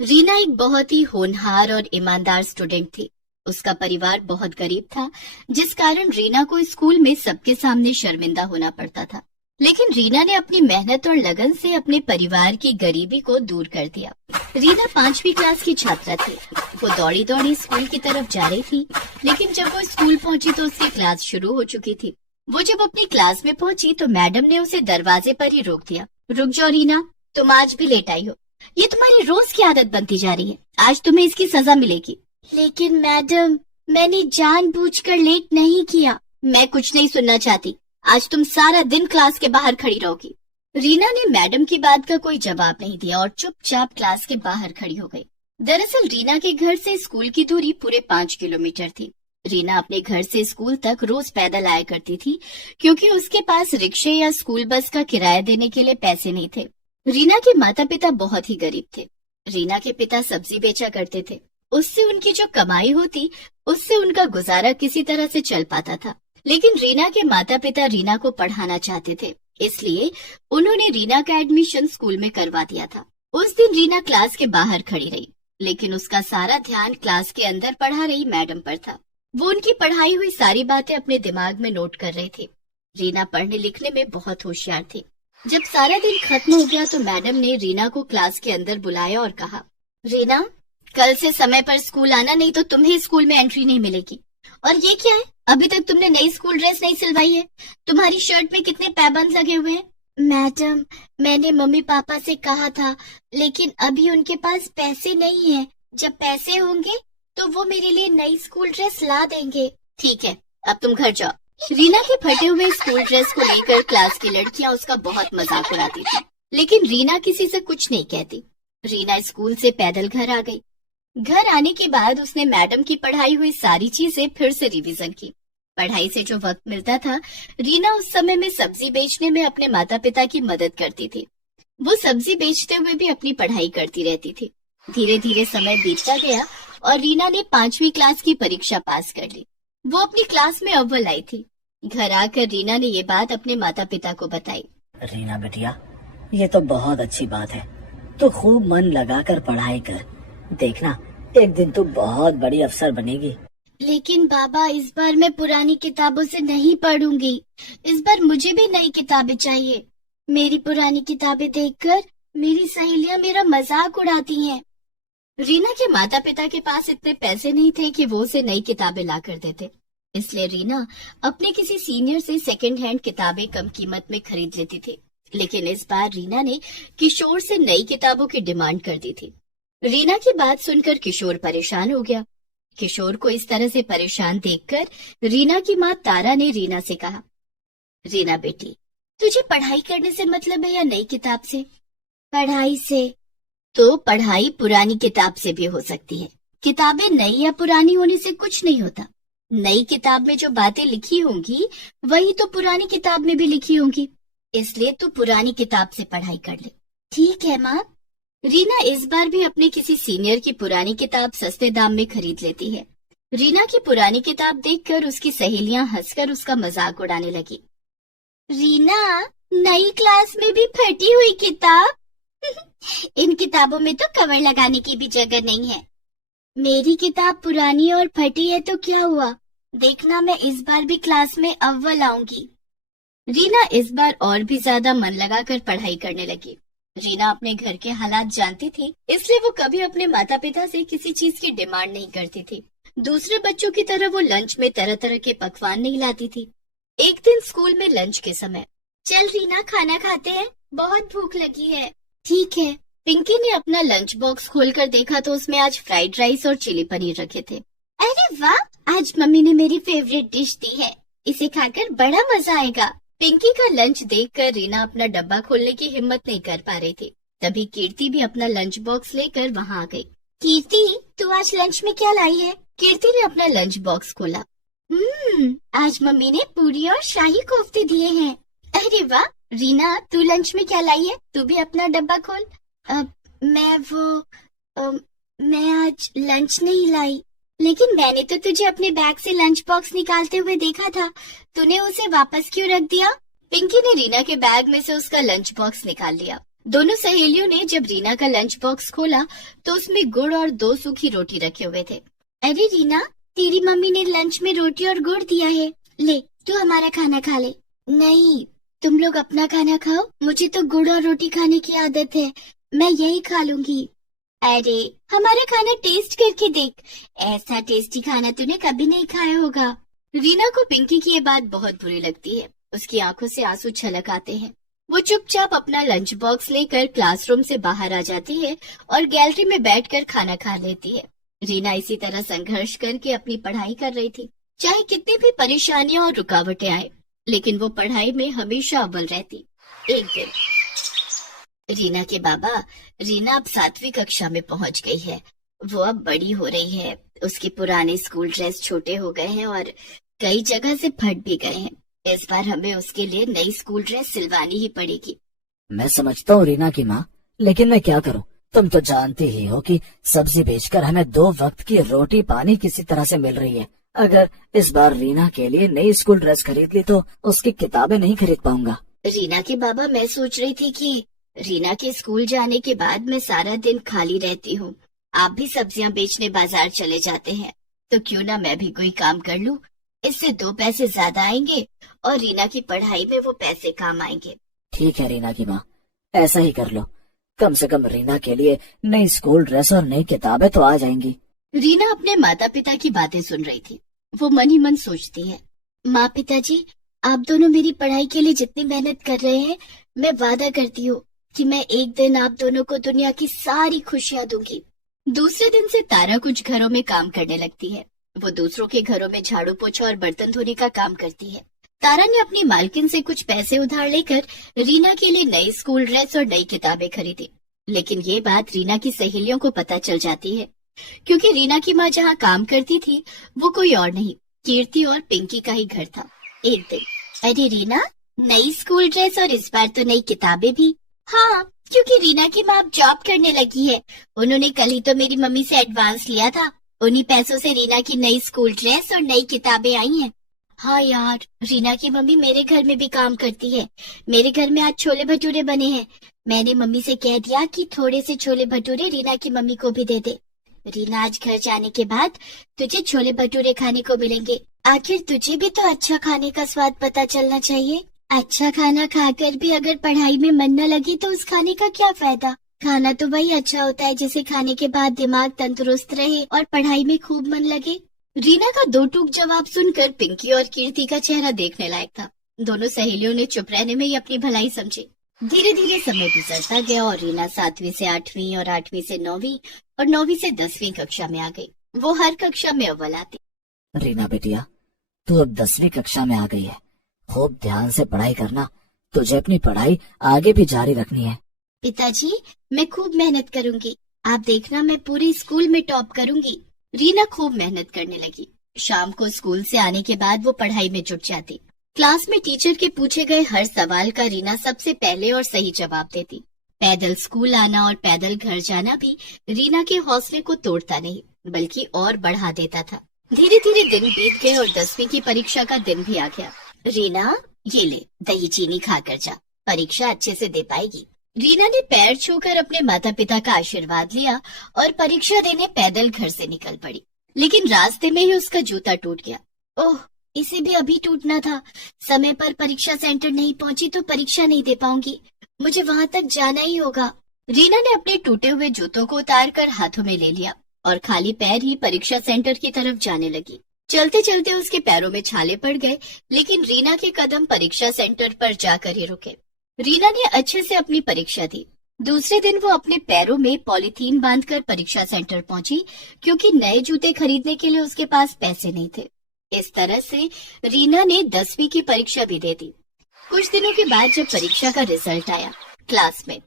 रीना एक बहुत ही होनहार और ईमानदार स्टूडेंट थी। उसका परिवार बहुत गरीब था, जिस कारण रीना को स्कूल में सबके सामने शर्मिंदा होना पड़ता था। लेकिन रीना ने अपनी मेहनत और लगन से अपने परिवार की गरीबी को दूर कर दिया। रीना 5वीं क्लास की छात्रा थी। वो दौड़ी दौड़ी स्कूल की तरफ जा रही थी, लेकिन जब वो स्कूल पहुंची तो उसकी क्लास शुरू हो चुकी थी। वो जब अपनी क्लास में पहुंची तो मैडम ने उसे दरवाजे पर ही रोक दिया। रुक जाओ रीना, तुम आज भी लेट आई हो। ये तुम्हारी रोज की आदत बनती जा रही है। आज तुम्हें इसकी सजा मिलेगी। लेकिन मैडम, मैंने जानबूझकर लेट नहीं किया। मैं कुछ नहीं सुनना चाहती। आज तुम सारा दिन क्लास के बाहर खड़ी रहोगी। रीना ने मैडम की बात का कोई जवाब नहीं दिया और चुपचाप क्लास के बाहर खड़ी हो गई। दरअसल रीना के घर से स्कूल की दूरी पूरे 5 किलोमीटर थी। रीना अपने घर से स्कूल तक रोज पैदल आया करती थी, क्योंकि उसके पास रिक्शे या स्कूल बस का किराया देने के लिए पैसे नहीं थे। रीना के माता पिता बहुत ही गरीब थे। रीना के पिता सब्जी बेचा करते थे। उससे उनकी जो कमाई होती, उससे उनका गुजारा किसी तरह से चल पाता था। लेकिन रीना के माता पिता रीना को पढ़ाना चाहते थे, इसलिए उन्होंने रीना का एडमिशन स्कूल में करवा दिया था। उस दिन रीना क्लास के बाहर खड़ी रही, लेकिन उसका सारा ध्यान क्लास के अंदर पढ़ा रही मैडम पर था। वो उनकी पढ़ाई हुई सारी बातें अपने दिमाग में नोट कर रही थी। रीना पढ़ने लिखने में बहुत होशियार थी। जब सारा दिन खत्म हो गया तो मैडम ने रीना को क्लास के अंदर बुलाया और कहा, रीना, कल से समय पर स्कूल आना, नहीं तो तुम्हें स्कूल में एंट्री नहीं मिलेगी। और ये क्या है? अभी तक तुमने नई स्कूल ड्रेस नहीं सिलवाई है। तुम्हारी शर्ट में कितने पैबंद लगे हुए हैं? मैडम, मैंने मम्मी पापा से कहा था, लेकिन अभी उनके पास पैसे नहीं है। जब पैसे होंगे तो वो मेरे लिए नई स्कूल ड्रेस ला देंगे। ठीक है, अब तुम घर जाओ। रीना के फटे हुए स्कूल ड्रेस को लेकर क्लास की लड़कियां उसका बहुत मजाक उड़ाती थी, लेकिन रीना किसी से कुछ नहीं कहती। रीना स्कूल से पैदल घर आ गई। घर आने के बाद उसने मैडम की पढ़ाई हुई सारी चीजें फिर से रिवीजन की। पढ़ाई से जो वक्त मिलता था, रीना उस समय में सब्जी बेचने में अपने माता पिता की मदद करती थी। वो सब्जी बेचते हुए भी अपनी पढ़ाई करती रहती थी। धीरे धीरे समय बीतता गया और रीना ने 5वीं क्लास की परीक्षा पास कर ली। वो अपनी क्लास में अव्वल आई थी। घर आकर रीना ने ये बात अपने माता पिता को बताई। रीना बेटिया, ये तो बहुत अच्छी बात है। तू खूब मन लगाकर पढ़ाई कर। देखना, एक दिन तू बहुत बड़ी अफसर बनेगी। लेकिन बाबा, इस बार मैं पुरानी किताबों से नहीं पढ़ूंगी। इस बार मुझे भी नई किताबें चाहिए। मेरी पुरानी किताबें देखकर मेरी सहेलियां मेरा मजाक उड़ाती हैं। रीना के माता पिता के पास इतने पैसे नहीं थे कि वो उसे नई किताबें ला कर देते, इसलिए रीना अपने किसी सीनियर से सेकंड हैंड किताबें कम कीमत में खरीद लेती थी। लेकिन इस बार रीना ने किशोर से नई किताबों की डिमांड कर दी थी। रीना की बात सुनकर किशोर परेशान हो गया। किशोर को इस तरह से परेशान देखकर रीना की माँ तारा ने रीना से कहा, रीना बेटी, तुझे पढ़ाई करने से मतलब है या नई किताब से? पढ़ाई से। तो पढ़ाई पुरानी किताब से भी हो सकती है। किताबें नई या पुरानी होने से कुछ नहीं होता। नई किताब में जो बातें लिखी होंगी वही तो पुरानी किताब में भी लिखी होंगी, इसलिए तू पुरानी किताब से पढ़ाई कर ले। ठीक है माँ। रीना इस बार भी अपने किसी सीनियर की पुरानी किताब सस्ते दाम में खरीद लेती है। रीना की पुरानी किताब देखकर उसकी सहेलियां हंसकर उसका मजाक उड़ाने लगी। रीना, नई क्लास में भी फटी हुई किताब? इन किताबों में तो कवर लगाने की भी जगह नहीं है। मेरी किताब पुरानी और फटी है तो क्या हुआ? देखना, मैं इस बार भी क्लास में अव्वल आऊंगी। रीना इस बार और भी ज्यादा मन लगाकर पढ़ाई करने लगी। रीना अपने घर के हालात जानती थी, इसलिए वो कभी अपने माता पिता से किसी चीज की डिमांड नहीं करती थी। दूसरे बच्चों की तरह वो लंच में तरह तरह के पकवान नहीं लाती थी। एक दिन स्कूल में लंच के समय, चल रीना, खाना खाते हैं, बहुत भूख लगी है। ठीक है। पिंकी ने अपना लंच बॉक्स खोलकर देखा तो उसमें आज फ्राइड राइस और चिली पनीर रखे थे। अरे वाह, आज मम्मी ने मेरी फेवरेट डिश दी है। इसे खाकर बड़ा मजा आएगा। पिंकी का लंच देखकर रीना अपना डब्बा खोलने की हिम्मत नहीं कर पा रही थी। तभी कीर्ति भी अपना लंच बॉक्स लेकर वहाँ आ गई। कीर्ति, तू आज लंच में क्या लाई है? कीर्ति ने अपना लंच बॉक्स खोला। आज मम्मी ने पूरी और शाही कोफ्ते दिए हैं। अरे वाह। रीना, तू लंच में क्या लाई है? तू भी अपना डब्बा खोल। मैं आज लंच नहीं लाई। लेकिन मैंने तो तुझे अपने बैग से लंच बॉक्स निकालते हुए देखा था। तूने उसे वापस क्यों रख दिया? पिंकी ने रीना के बैग में से उसका लंच बॉक्स निकाल लिया। दोनों सहेलियों ने जब रीना का लंच बॉक्स खोला तो उसमें गुड़ और 2 सूखी रोटी रखे हुए थे। अरे रीना, तेरी मम्मी ने लंच में रोटी और गुड़ दिया है, ले तू हमारा खाना खा ले। नहीं, तुम लोग अपना खाना खाओ, मुझे तो गुड़ और रोटी खाने की आदत है, मैं यही खा लूंगी। अरे हमारा खाना टेस्ट करके देख, ऐसा टेस्टी खाना तूने कभी नहीं खाया होगा। रीना को पिंकी की ये बात बहुत बुरी लगती है। उसकी आंखों से आंसू छलक आते हैं। वो चुपचाप अपना लंच बॉक्स लेकर क्लासरूम से बाहर आ जाती है और गैलरी में बैठकर खाना खा लेती है। रीना इसी तरह संघर्ष करके अपनी पढ़ाई कर रही थी। चाहे कितनी भी परेशानियां और रुकावटें आए, लेकिन वो पढ़ाई में हमेशा अव्वल रहती। एक दिन रीना के बाबा, रीना अब 7वीं कक्षा में पहुंच गई है, वो अब बड़ी हो रही है, उसके पुराने स्कूल ड्रेस छोटे हो गए हैं और कई जगह से फट भी गए हैं। इस बार हमें उसके लिए नई स्कूल ड्रेस सिलवानी ही पड़ेगी। मैं समझता हूँ रीना की माँ, लेकिन मैं क्या करूँ? तुम तो जानती ही हो कि सब्जी बेचकर हमें 2 वक्त की रोटी पानी किसी तरह से मिल रही है। अगर इस बार रीना के लिए नई स्कूल ड्रेस खरीद ली तो उसकी किताबें नहीं खरीद पाऊंगा। रीना के बाबा, मैं सोच रही थी कि रीना के स्कूल जाने के बाद मैं सारा दिन खाली रहती हूँ, आप भी सब्जियां बेचने बाजार चले जाते हैं, तो क्यों ना मैं भी कोई काम कर लूँ। इससे 2 पैसे ज्यादा आएंगे और रीना की पढ़ाई में वो पैसे काम आएंगे। ठीक है रीना की माँ, ऐसा ही कर लो। कम से कम रीना के लिए नई स्कूल ड्रेस और नई किताबें तो आ जाएंगी। रीना अपने माता पिता की बातें सुन रही थी। वो मन ही मन सोचती है, माँ पिताजी, आप दोनों मेरी पढ़ाई के लिए जितनी मेहनत कर रहे हैं, मैं वादा करती हूँ कि मैं एक दिन आप दोनों को दुनिया की सारी खुशियाँ दूंगी। दूसरे दिन से तारा कुछ घरों में काम करने लगती है। वो दूसरों के घरों में झाड़ू पोछा और बर्तन धोने का काम करती है। तारा ने अपनी मालकिन से कुछ पैसे उधार लेकर रीना के लिए नई स्कूल ड्रेस और नई किताबें खरीदी। लेकिन ये बात रीना की सहेलियों को पता चल जाती है, क्योंकि रीना की माँ जहाँ काम करती थी वो कोई और नहीं, कीर्ति और पिंकी का ही घर था। एक दिन, अरे रीना, नई स्कूल ड्रेस और इस बार तो नई किताबें भी। हाँ, क्योंकि रीना की माँ अब जॉब करने लगी है, उन्होंने कल ही तो मेरी मम्मी से एडवांस लिया था, उन्हीं पैसों से रीना की नई स्कूल ड्रेस और नई किताबें आई हैं। हाँ यार, रीना की मम्मी मेरे घर में भी काम करती है। मेरे घर में आज छोले भटूरे बने हैं। मैंने मम्मी से कह दिया कि थोड़े से छोले भटूरे रीना की मम्मी को भी दे दे। रीना, आज घर जाने के बाद तुझे छोले भटूरे खाने को मिलेंगे। आखिर तुझे भी तो अच्छा खाने का स्वाद पता चलना चाहिए। अच्छा खाना खाकर भी अगर पढ़ाई में मन न लगे तो उस खाने का क्या फायदा। खाना तो वही अच्छा होता है जिसे खाने के बाद दिमाग तंदुरुस्त रहे और पढ़ाई में खूब मन लगे। रीना का 2 टूक जवाब सुनकर पिंकी और कीर्ति का चेहरा देखने लायक था। दोनों सहेलियों ने चुप रहने में ही अपनी भलाई समझी। धीरे धीरे समय गुजरता गया और रीना 7वीं से 8वीं और 8वीं से 9वीं और 9वीं से 10वीं कक्षा में आ गई। वो हर कक्षा में अव्वल आती। रीना बेटिया, तू अब 10वीं कक्षा में आ गई है। खूब ध्यान से पढ़ाई करना, तुझे अपनी पढ़ाई आगे भी जारी रखनी है। पिताजी, मैं खूब मेहनत करूंगी, आप देखना मैं पूरे स्कूल में टॉप करूंगी। रीना खूब मेहनत करने लगी। शाम को स्कूल से आने के बाद वो पढ़ाई में जुट जाती। क्लास में टीचर के पूछे गए हर सवाल का रीना सबसे पहले और सही जवाब देती। पैदल स्कूल आना और पैदल घर जाना भी रीना के हौसले को तोड़ता नहीं, बल्कि और बढ़ा देता था। धीरे धीरे दिन बीत गए और 10वीं की परीक्षा का दिन भी आ गया। रीना, ये ले, दही चीनी खाकर जा, परीक्षा अच्छे से दे पाएगी। रीना ने पैर छूकर अपने माता पिता का आशीर्वाद लिया और परीक्षा देने पैदल घर से निकल पड़ी। लेकिन रास्ते में ही उसका जूता टूट गया। ओह, इसे भी अभी टूटना था। समय पर परीक्षा सेंटर नहीं पहुंची तो परीक्षा नहीं दे पाऊंगी, मुझे वहां तक जाना ही होगा। रीना ने अपने टूटे हुए जूतों को उतारकर हाथों में ले लिया और खाली पैर ही परीक्षा सेंटर की तरफ जाने लगी। चलते चलते उसके पैरों में छाले पड़ गए, लेकिन रीना के कदम परीक्षा सेंटर पर जाकर ही रुके। रीना ने अच्छे से अपनी परीक्षा दी। दूसरे दिन वो अपने पैरों में पॉलीथीन बांधकर परीक्षा सेंटर पहुंची, क्योंकि नए जूते खरीदने के लिए उसके पास पैसे नहीं थे। इस तरह से रीना ने 10वीं की परीक्षा भी दे दी। कुछ दिनों के बाद जब परीक्षा का रिजल्ट आया, क्लास में,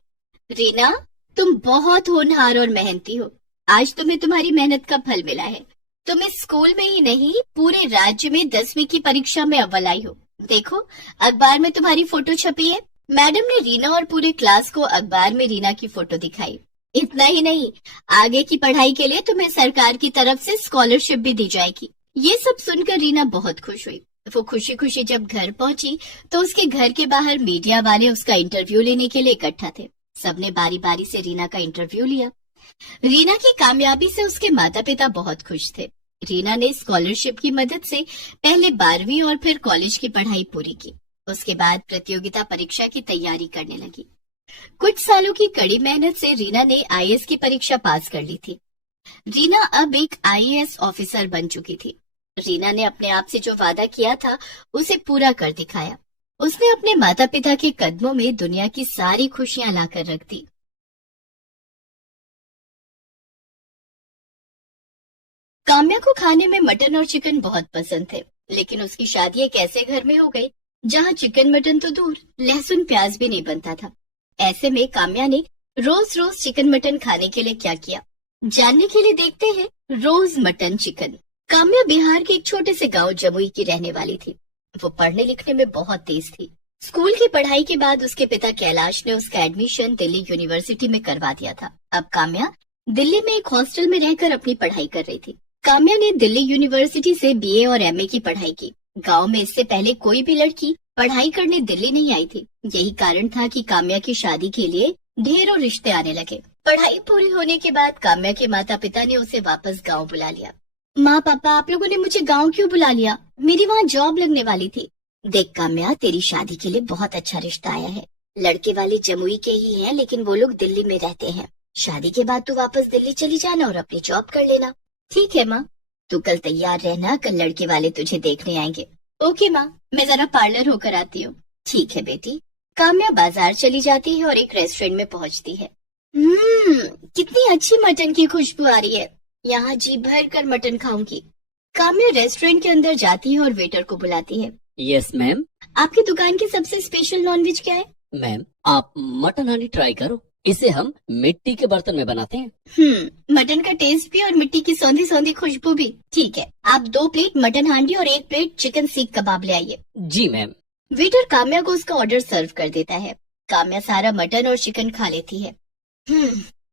रीना, तुम बहुत होनहार और मेहनती हो। आज तुम्हें तुम्हारी मेहनत का फल मिला है। तुम इस स्कूल में ही नहीं, पूरे राज्य में 10वीं की परीक्षा में अव्वल आई हो। देखो, अखबार में तुम्हारी फोटो छपी है। मैडम ने रीना और पूरे क्लास को अखबार में रीना की फोटो दिखाई। इतना ही नहीं, आगे की पढ़ाई के लिए तुम्हें सरकार की तरफ से स्कॉलरशिप भी दी जाएगी। ये सब सुनकर रीना बहुत खुश हुई। वो खुशी खुशी जब घर पहुंची तो उसके घर के बाहर मीडिया वाले उसका इंटरव्यू लेने के लिए इकट्ठा थे। सबने बारी बारी से रीना का इंटरव्यू लिया। रीना की कामयाबी से उसके माता पिता बहुत खुश थे। रीना ने स्कॉलरशिप की मदद से पहले 12वीं और फिर कॉलेज की पढ़ाई पूरी की। उसके बाद प्रतियोगिता परीक्षा की तैयारी करने लगी। कुछ सालों की कड़ी मेहनत से रीना ने आईएएस की परीक्षा पास कर ली थी। रीना अब एक आईएएस ऑफिसर बन चुकी थी। रीना ने अपने आप से जो वादा किया था उसे पूरा कर दिखाया। उसने अपने माता पिता के कदमों में दुनिया की सारी खुशियां लाकर रख दी। काम्या को खाने में मटन और चिकन बहुत पसंद थे, लेकिन उसकी शादी एक ऐसे घर में हो गई जहां चिकन मटन तो दूर, लहसुन प्याज भी नहीं बनता था। ऐसे में काम्या ने रोज रोज चिकन मटन खाने के लिए क्या किया, जानने के लिए देखते हैं रोज मटन चिकन। काम्या बिहार के एक छोटे से गांव जमुई की रहने वाली थी। वो पढ़ने लिखने में बहुत तेज थी। स्कूल की पढ़ाई के बाद उसके पिता कैलाश ने उसका एडमिशन दिल्ली यूनिवर्सिटी में करवा दिया था। अब काम्या दिल्ली में एक हॉस्टल में रहकर अपनी पढ़ाई कर रही थी। काम्या ने दिल्ली यूनिवर्सिटी से बीए और एमए की पढ़ाई की। गांव में इससे पहले कोई भी लड़की पढ़ाई करने दिल्ली नहीं आई थी। यही कारण था कि काम्या की शादी के लिए ढेरों रिश्ते आने लगे। पढ़ाई पूरी होने के बाद काम्या के माता पिता ने उसे वापस गांव बुला लिया। माँ पापा, आप लोगों ने मुझे गांव क्यों बुला लिया? मेरी वहाँ जॉब लगने वाली थी। देख काम्या, तेरी शादी के लिए बहुत अच्छा रिश्ता आया है। लड़के वाले जमुई के ही हैं, लेकिन वो लोग दिल्ली में रहते हैं। शादी के बाद तू वापस दिल्ली चली जाना और अपनी जॉब कर लेना। ठीक है माँ, तू कल तैयार रहना, कल लड़के वाले तुझे देखने आएंगे। ओके माँ, मैं जरा पार्लर होकर आती हूँ। ठीक है बेटी। काम्या बाजार चली जाती है और एक रेस्टोरेंट में पहुँचती है। कितनी अच्छी मटन की खुशबू आ रही है। यहाँ जी भर कर मटन खाऊंगी। काम्या रेस्टोरेंट के अंदर जाती है और वेटर को बुलाती है। Yes ma'am. आपकी दुकान की सबसे स्पेशल नॉनवेज क्या है? मैम, आप मटन हांडी ट्राई करो। इसे हम मिट्टी के बर्तन में बनाते हैं। मटन का टेस्ट भी और मिट्टी की सौंधी सौंधी खुशबू भी। ठीक है, आप 2 प्लेट मटन हांडी और 1 प्लेट चिकन सीख कबाब ले आइए। जी मैम। वेटर काम्या को उसका ऑर्डर सर्व कर देता है। काम्या सारा मटन और चिकन खा लेती है।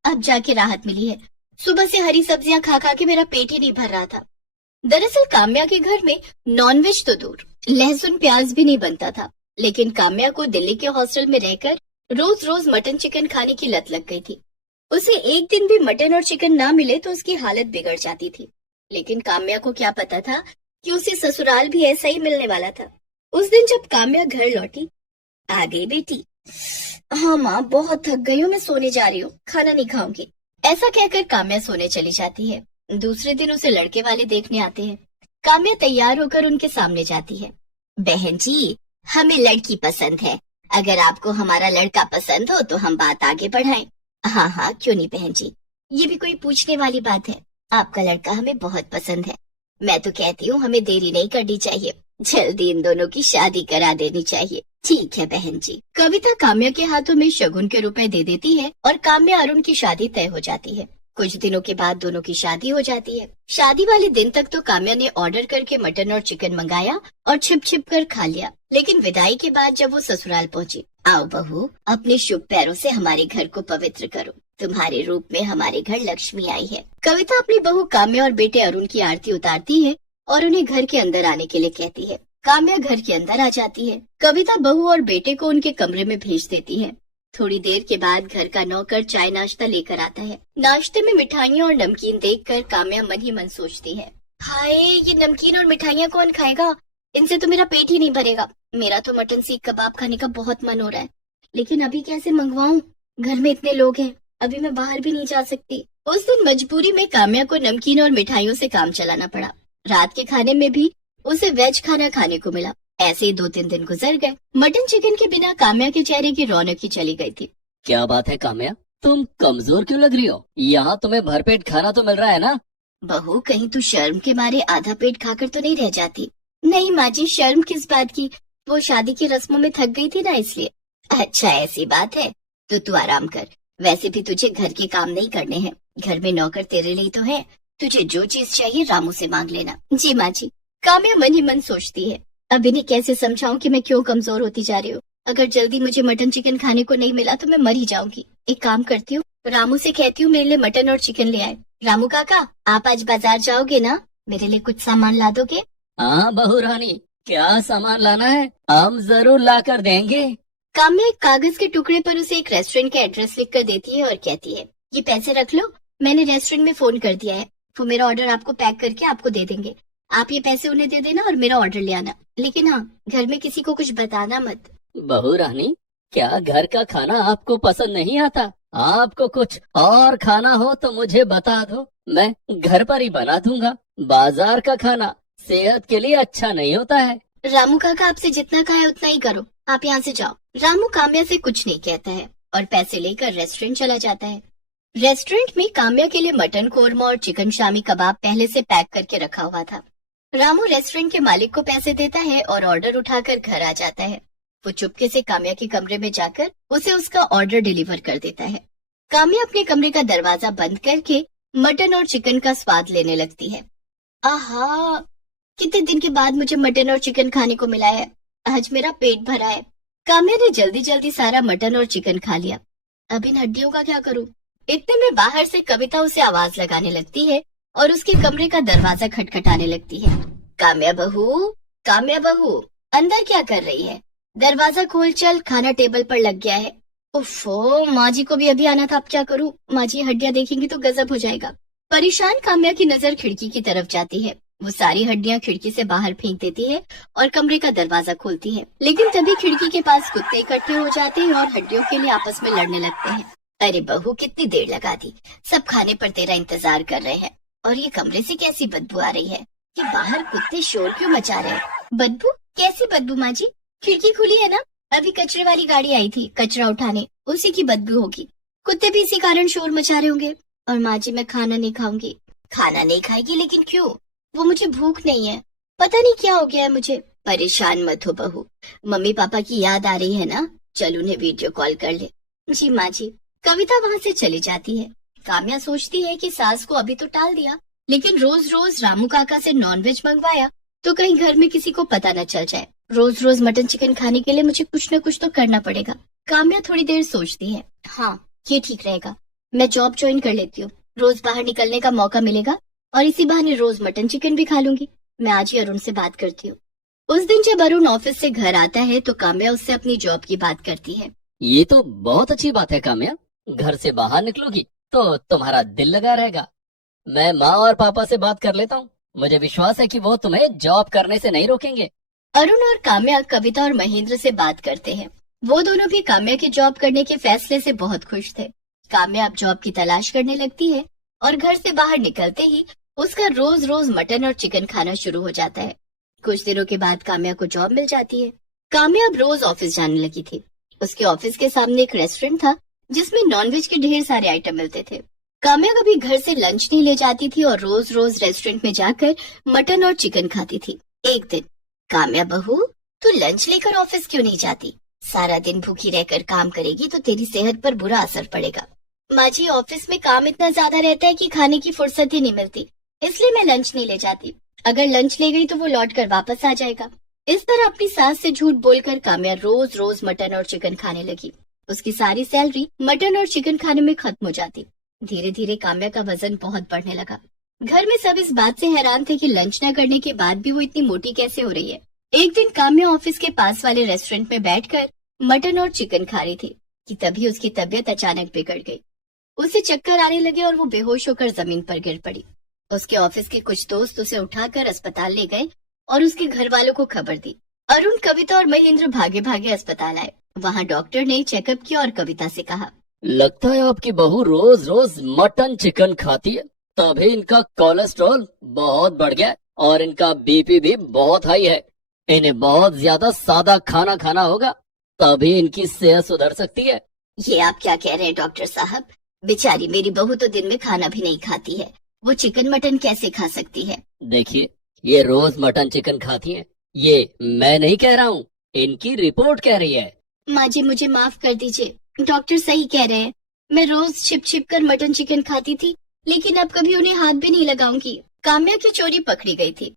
अब जाके राहत मिली है। सुबह से हरी सब्जियां खा खा के मेरा पेट ही नहीं भर रहा था। दरअसल काम्या के घर में नॉनवेज तो दूर, लहसुन प्याज भी नहीं बनता था। लेकिन काम्या को दिल्ली के हॉस्टल में रहकर रोज रोज मटन चिकन खाने की लत लग गई थी। उसे एक दिन भी मटन और चिकन ना मिले तो उसकी हालत बिगड़ जाती थी। लेकिन काम्या को क्या पता था कि उसे ससुराल भी ऐसा ही मिलने वाला था। उस दिन जब काम्या घर लौटी, आ गई बेटी? हाँ माँ, बहुत थक गई हूँ, मैं सोने जा रही हूँ, खाना नहीं खाऊंगी। ऐसा कहकर काम्या सोने चली जाती है। दूसरे दिन उसे लड़के वाले देखने आते हैं। काम्या तैयार होकर उनके सामने जाती है। बहन जी, हमें लड़की पसंद है। अगर आपको हमारा लड़का पसंद हो तो हम बात आगे बढ़ाएं। हाँ हाँ, क्यों नहीं बहन जी, ये भी कोई पूछने वाली बात है। आपका लड़का हमें बहुत पसंद है। मैं तो कहती हूँ हमें देरी नहीं करनी चाहिए, जल्दी इन दोनों की शादी करा देनी चाहिए। ठीक है बहन जी। कविता काम्या के हाथों में शगुन के रुपए दे देती है और काम्या अरुण की शादी तय हो जाती है। कुछ दिनों के बाद दोनों की शादी हो जाती है। शादी वाले दिन तक तो काम्या ने ऑर्डर करके मटन और चिकन मंगाया और छिप छिप कर खा लिया। लेकिन विदाई के बाद जब वो ससुराल पहुंची, आओ बहू, अपने शुभ पैरों से हमारे घर को पवित्र करो। तुम्हारे रूप में हमारे घर लक्ष्मी आई है। कविता अपनी बहू काम्या और बेटे अरुण की आरती उतारती है और उन्हें घर के अंदर आने के लिए कहती है। काम्या घर के अंदर आ जाती है। कविता बहू और बेटे को उनके कमरे में भेज देती है। थोड़ी देर के बाद घर का नौकर चाय नाश्ता लेकर आता है। नाश्ते में मिठाइयाँ और नमकीन देखकर काम्या मन ही मन सोचती है, हाय, ये नमकीन और मिठाइयाँ कौन खाएगा? इनसे तो मेरा पेट ही नहीं भरेगा। मेरा तो मटन सीख कबाब खाने का बहुत मन हो रहा है, लेकिन अभी कैसे मंगवाऊं? घर में इतने लोग हैं, अभी मैं बाहर भी नहीं जा सकती। उस दिन मजबूरी में काम्या को नमकीन और मिठाइयों से काम चलाना पड़ा। रात के खाने में भी उसे वेज खाना खाने को मिला। ऐसे ही 2-3 दिन गुजर गए। मटन चिकन के बिना काम्या के चेहरे की रौनक ही चली गई थी। क्या बात है काम्या, तुम कमजोर क्यों लग रही हो? यहाँ तुम्हें भरपेट खाना तो मिल रहा है ना? बहू, कहीं तू शर्म के मारे आधा पेट खाकर तो नहीं रह जाती? नहीं माँ जी, शर्म किस बात की, वो शादी की रस्मों में थक गई थी ना, इसलिए। अच्छा ऐसी बात है, तो तू आराम कर। वैसे भी तुझे घर के काम नहीं करने हैं, घर में नौकर तेरे लिए तो है। तुझे जो चीज चाहिए रामू से मांग लेना। जी माँ जी। काम्या मन ही मन सोचती है, अब इन्हें कैसे समझाऊं कि मैं क्यों कमजोर होती जा रही हूँ। अगर जल्दी मुझे मटन चिकन खाने को नहीं मिला तो मैं मर ही जाऊंगी। एक काम करती हूँ, रामू से कहती हूँ मेरे लिए मटन और चिकन ले आए। रामू काका, आप आज बाजार जाओगे ना? मेरे लिए कुछ सामान ला दोगे? हाँ बहू रानी, क्या सामान लाना है? हम जरूर ला कर देंगे। काम्या एक कागज के टुकड़े पर उसे एक रेस्टोरेंट का एड्रेस लिख कर देती है और कहती है, ये पैसे रख लो, मैंने रेस्टोरेंट में फोन कर दिया है, वो मेरा ऑर्डर आपको पैक करके आपको दे देंगे। आप ये पैसे उन्हें दे देना और मेरा ऑर्डर ले आना, लेकिन हाँ, घर में किसी को कुछ बताना मत। बहू रानी, क्या घर का खाना आपको पसंद नहीं आता? आपको कुछ और खाना हो तो मुझे बता दो, मैं घर पर ही बना दूंगा। बाजार का खाना सेहत के लिए अच्छा नहीं होता है। रामू काका आपसे जितना कहा है उतना ही करो, आप यहाँ से जाओ। रामू काम्या से कुछ नहीं कहता है और पैसे लेकर रेस्टोरेंट चला जाता है। रेस्टोरेंट में काम्या के लिए मटन कोरमा और चिकन शामी कबाब पहले से पैक करके रखा हुआ था। रामू रेस्टोरेंट के मालिक को पैसे देता है और ऑर्डर उठाकर घर आ जाता है। वो चुपके से काम्या के कमरे में जाकर उसे उसका ऑर्डर डिलीवर कर देता है। काम्या अपने कमरे का दरवाजा बंद करके मटन और चिकन का स्वाद लेने लगती है। आहा, कितने दिन के बाद मुझे मटन और चिकन खाने को मिला है, आज मेरा पेट भरा है। काम्या ने जल्दी जल्दी सारा मटन और चिकन खा लिया। अब इन हड्डियों का क्या करूं? इतने में बाहर से कविता उसे आवाज लगाने लगती है और उसके कमरे का दरवाजा खटखटाने लगती है। काम्या बहू, काम्या बहू, अंदर क्या कर रही है? दरवाजा खोल चल, खाना टेबल पर लग गया है। उफ़ो, माँ जी को भी अभी आना था, अब क्या करूं? माँ जी हड्डियां देखेंगी तो गजब हो जाएगा। परेशान काम्या की नजर खिड़की की तरफ जाती है। वो सारी हड्डियां खिड़की से बाहर फेंक देती है और कमरे का दरवाजा खोलती है, लेकिन तभी खिड़की के पास कुत्ते इकट्ठे हो जाते हैं और हड्डियों के लिए आपस में लड़ने लगते हैं। अरे बहू, कितनी देर लगा दी, सब खाने पर तेरा इंतजार कर रहे हैं और ये कमरे से कैसी बदबू आ रही है कि बाहर कुत्ते शोर क्यों मचा रहे हैं? बदबू? कैसी बदबू माँ जी? खिड़की खुली है ना, अभी कचरे वाली गाड़ी आई थी कचरा उठाने, उसी की बदबू होगी। कुत्ते भी इसी कारण शोर मचा रहे होंगे। और माँ जी, मैं खाना नहीं खाऊंगी। खाना नहीं खाएगी? लेकिन क्यों? वो मुझे भूख नहीं है, पता नहीं क्या हो गया है मुझे। परेशान मत हो बहू, मम्मी पापा की याद आ रही है ना, चल उन्हें वीडियो कॉल कर ले। जी माँ जी। कविता वहाँ से चली जाती है। काम्या सोचती है कि सास को अभी तो टाल दिया, लेकिन रोज रोज रामू काका से नॉनवेज मंगवाया तो कहीं घर में किसी को पता न चल जाए। रोज रोज मटन चिकन खाने के लिए मुझे कुछ न कुछ तो करना पड़ेगा। काम्या थोड़ी देर सोचती है। हाँ, ये ठीक रहेगा, मैं जॉब ज्वाइन कर लेती हूँ, रोज बाहर निकलने का मौका मिलेगा और इसी बहाने रोज मटन चिकन भी खा लूंगी। मैं आज ही अरुण से बात करती हूँ। उस दिन जब अरुण ऑफिस से घर आता है तो काम्या उससे अपनी जॉब की बात करती है। ये तो बहुत अच्छी बात है काम्या, घर से बाहर निकलोगी तो तुम्हारा दिल लगा रहेगा। मैं माँ और पापा से बात कर लेता हूँ, मुझे विश्वास है कि वो तुम्हें जॉब करने से नहीं रोकेंगे। अरुण और काम्या कविता और महेंद्र से बात करते हैं। वो दोनों भी काम्या की जॉब करने के फैसले से बहुत खुश थे। काम्या अब जॉब की तलाश करने लगती है और घर से बाहर निकलते ही उसका रोज रोज मटन और चिकन खाना शुरू हो जाता है। कुछ दिनों के बाद काम्या को जॉब मिल जाती है। काम्या अब रोज ऑफिस जाने लगी थी। उसके ऑफिस के सामने एक रेस्टोरेंट था जिसमें नॉनवेज के ढेर सारे आइटम मिलते थे। काम्या कभी घर से लंच नहीं ले जाती थी और रोज रोज रेस्टोरेंट में जाकर मटन और चिकन खाती थी। एक दिन, काम्या बहू, तू लंच लेकर ऑफिस क्यों नहीं जाती? सारा दिन भूखी रहकर काम करेगी तो तेरी सेहत पर बुरा असर पड़ेगा। माँ जी, ऑफिस में काम इतना ज्यादा रहता है कि खाने की फुर्सत ही नहीं मिलती, इसलिए मैं लंच नहीं ले जाती। अगर लंच ले गई तो वो लौट कर वापस आ जाएगा। इस तरह अपनी सास से झूठ बोलकर काम्या रोज रोज मटन और चिकन खाने लगी। उसकी सारी सैलरी मटन और चिकन खाने में खत्म हो जाती। धीरे धीरे काम्या का वजन बहुत बढ़ने लगा। घर में सब इस बात से हैरान थे कि लंच न करने के बाद भी वो इतनी मोटी कैसे हो रही है। एक दिन काम्या ऑफिस के पास वाले रेस्टोरेंट में बैठकर मटन और चिकन खा रही थी कि तभी उसकी तबीयत अचानक बिगड़ गई। उसे चक्कर आने लगे और वो बेहोश होकर जमीन पर गिर पड़ी। उसके ऑफिस के कुछ दोस्त उसे उठाकर अस्पताल ले गए और उसके घर वालों को खबर दी। अरुण, कविता और महेंद्र भागे भागे अस्पताल आए। वहाँ डॉक्टर ने चेकअप किया और कविता से कहा, लगता है आपकी बहू रोज रोज मटन चिकन खाती है, तभी इनका कोलेस्ट्रॉल बहुत बढ़ गया और इनका बीपी भी बहुत हाई है। इन्हें बहुत ज्यादा सादा खाना खाना होगा, तभी इनकी सेहत सुधर सकती है। ये आप क्या कह रहे हैं डॉक्टर साहब? बेचारी मेरी बहू तो दिन में खाना भी नहीं खाती है, वो चिकन मटन कैसे खा सकती है? देखिए, ये रोज मटन चिकन खाती है, ये मैं नहीं कह रहा हूँ, इनकी रिपोर्ट कह रही है। माँ जी, मुझे माफ कर दीजिए, डॉक्टर सही कह रहे हैं। मैं रोज छिप छिप कर मटन चिकन खाती थी, लेकिन अब कभी उन्हें हाथ भी नहीं लगाऊंगी। काम्या की चोरी पकड़ी गई थी।